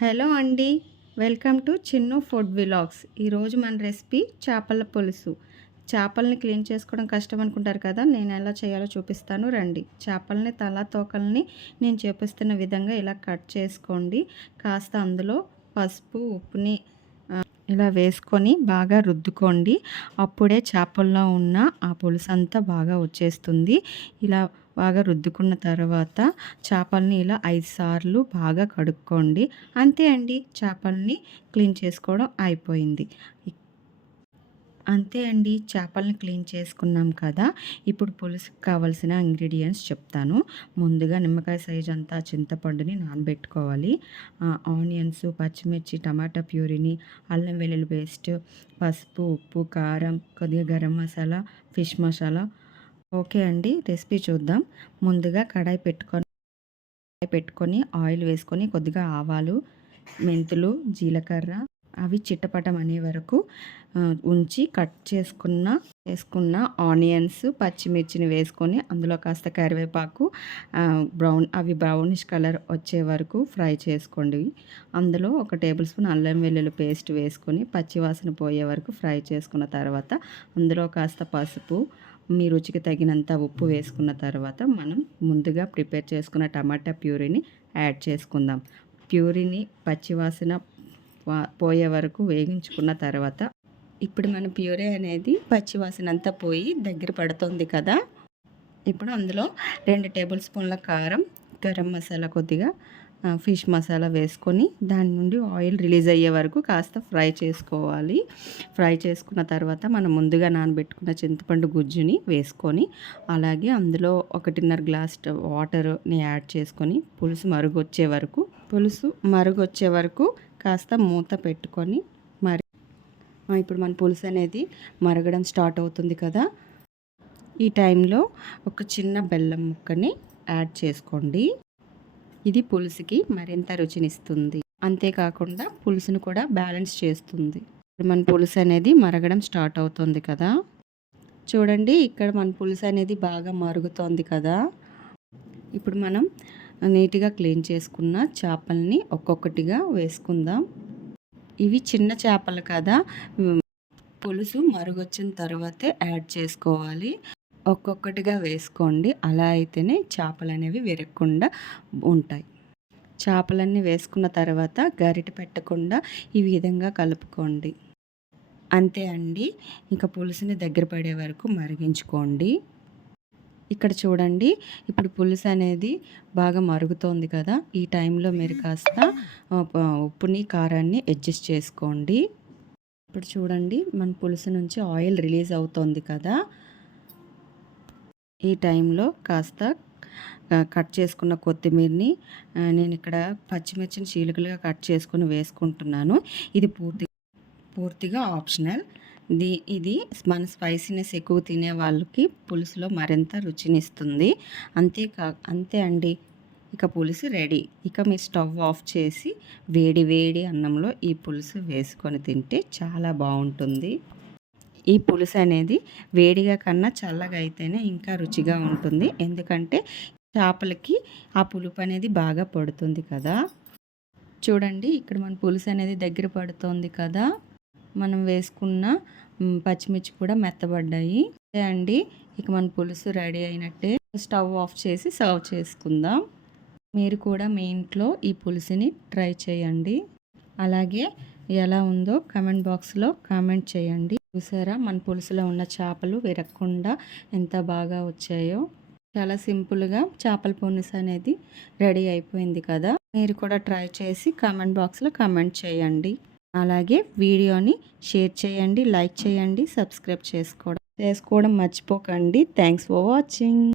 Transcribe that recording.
Hello అండి, welcome to Chinnu food vlogs. ఈరోజు మన రెసిపీ చేపల పులుసు. చేపల్ని క్లీన్ చేసుకోవడం కష్టం అనుకుంటారు కదా, నేను ఎలా చేయాలో చూపిస్తాను రండి. చేపల్ని తల తోకల్ని నేను చూపిస్తున్న విధంగా ఇలా కట్ చేసుకోండి. కాస్త అందులో పసుపు ఉప్పుని ఇలా వేసుకొని బాగా రుద్దుకోండి. అప్పుడే చేపల్లో ఉన్న ఆ పులుసు అంతా బాగా వచ్చేస్తుంది. ఇలా బాగా రుద్దుకున్న తర్వాత చేపల్ని ఇలా 5 సార్లు బాగా కడుక్కోండి. అంతే అండి, చేపల్ని క్లీన్ చేసుకోవడం అయిపోయింది. అంతే అండి, చేపల్ని క్లీన్ చేసుకున్నాం కదా. ఇప్పుడు పులుసుకు కావాల్సిన ఇంగ్రీడియంట్స్ చెప్తాను. ముందుగా నిమ్మకాయ సైజ్ అంతా చింతపండుని నానబెట్టుకోవాలి. ఆనియన్స్, పచ్చిమిర్చి, టమాటా ప్యూరీని, అల్లం వెల్లుల్లి పేస్ట్, పసుపు, ఉప్పు, కారం, కొద్దిగా గరం మసాలా, ఫిష్ మసాలా. ఓకే అండి, రెసిపీ చూద్దాం. ముందుగా కడాయి పెట్టుకొని ఆయిల్ వేసుకొని కొద్దిగా ఆవాలు, మెంతులు, జీలకర్ర అవి చిట్టపటం అనే వరకు ఉంచి కట్ చేసుకున్న ఆనియన్స్, పచ్చిమిర్చిని వేసుకొని అందులో కాస్త కరివేపాకు బ్రౌనిష్ కలర్ వచ్చే వరకు ఫ్రై చేసుకోండి. అందులో 1 టేబుల్ స్పూన్ అల్లం వెల్లుల్లి పేస్ట్ వేసుకొని పచ్చివాసన పోయే వరకు ఫ్రై చేసుకున్న తర్వాత అందులో కాస్త పసుపు, మీ రుచికి తగినంత ఉప్పు వేసుకున్న తర్వాత మనం ముందుగా ప్రిపేర్ చేసుకున్న టమాటా ప్యూరీని యాడ్ చేసుకుందాం. ప్యూరీని పచ్చివాసన పోయే వరకు వేగించుకున్న తర్వాత ఇప్పుడు మన ప్యూరీ అనేది పచ్చివాసన అంతా పోయి దగ్గర పడుతుంది కదా. ఇప్పుడు అందులో 2 టేబుల్ స్పూన్ల కారం, గరం మసాలా, కొద్దిగా ఫిష్ మసాలా వేసుకొని దాని నుండి ఆయిల్ రిలీజ్ అయ్యే వరకు కాస్త ఫ్రై చేసుకోవాలి. ఫ్రై చేసుకున్న తర్వాత మనం ముందుగా నానబెట్టుకున్న చింతపండు గుజ్జుని వేసుకొని అలాగే అందులో 1.5 గ్లాస్ వాటర్ని యాడ్ చేసుకొని పులుసు మరుగొచ్చే వరకు కాస్త మూత పెట్టుకొని ఇప్పుడు మన పులుసు అనేది మరగడం స్టార్ట్ అవుతుంది కదా. ఈ టైంలో ఒక చిన్న బెల్లం ముక్కని యాడ్ చేసుకోండి. ఇది పులుసుకి మరింత రుచినిస్తుంది. అంతేకాకుండా పులుసును కూడా బ్యాలెన్స్ చేస్తుంది. మన పులుసు అనేది మరగడం స్టార్ట్ అవుతుంది కదా. చూడండి, ఇక్కడ మన పులుసు అనేది బాగా మరుగుతోంది కదా. ఇప్పుడు మనం నీట్గా క్లీన్ చేసుకున్న చేపల్ని ఒక్కొక్కటిగా వేసుకుందాం. ఇవి చిన్న చేపలు కదా, పులుసు మరుగొచ్చిన తర్వాతే యాడ్ చేసుకోవాలి. ఒక్కొక్కటిగా వేసుకోండి, అలా అయితేనే చేపలు అనేవి విరగకుండా ఉంటాయి. చేపలన్నీ వేసుకున్న తర్వాత గరిటె పెట్టకుండా ఈ విధంగా కలుపుకోండి. అంతే అండి, ఇంకా పులుసుని దగ్గర పడే వరకు మరిగించుకోండి. ఇక్కడ చూడండి, ఇప్పుడు పులుసు అనేది బాగా మరుగుతోంది కదా. ఈ టైంలో మీరు కాస్త ఉప్పుని, కారాన్ని అడ్జస్ట్ చేసుకోండి. ఇప్పుడు చూడండి, మన పులుసు నుంచి ఆయిల్ రిలీజ్ అవుతోంది కదా. ఈ టైంలో కాస్త కట్ చేసుకున్న కొత్తిమీరని నేను ఇక్కడ పచ్చిమిర్చిని చీలికలుగా కట్ చేసుకుని వేసుకుంటున్నాను. ఇది పూర్తిగా ఆప్షనల్. ఇది మన స్పైసీనెస్ ఎక్కువ తినే వాళ్ళకి పులుసులో మరింత రుచినిస్తుంది. అంతే అండి, ఇక పులుసు రెడీ. ఇక మీరు స్టవ్ ఆఫ్ చేసి వేడి అన్నంలో ఈ పులుసు వేసుకొని తింటే చాలా బాగుంటుంది. ఈ పులుసు అనేది వేడిగా కన్నా చల్లగా అయితేనే ఇంకా రుచిగా ఉంటుంది. ఎందుకంటే చేపలకి ఆ పులుపు అనేది బాగా పడుతుంది కదా. చూడండి, ఇక్కడ మన పులుసు అనేది దగ్గర పడుతుంది కదా. మనం వేసుకున్న పచ్చిమిర్చి కూడా మెత్తబడ్డాయి. అంతే అండి, ఇక మన పులుసు రెడీ అయినట్టే. స్టవ్ ఆఫ్ చేసి సర్వ్ చేసుకుందాం. మీరు కూడా మీ ఇంట్లో ఈ పులుసుని ట్రై చేయండి. అలాగే ఎలా ఉందో కామెంట్ బాక్స్లో కామెంట్ చేయండి. చూసారా, మన పులుసులో ఉన్న చేపలు విరగకుండా ఎంత బాగా వచ్చాయో. చాలా సింపుల్గా చేపల పులుసు అనేది రెడీ అయిపోయింది కదా. మీరు కూడా ట్రై చేసి కామెంట్ బాక్స్లో కామెంట్ చేయండి. అలాగే వీడియోని షేర్ చేయండి, లైక్ చేయండి, సబ్స్క్రైబ్ చేసుకోవడం మర్చిపోకండి. Thanks for watching.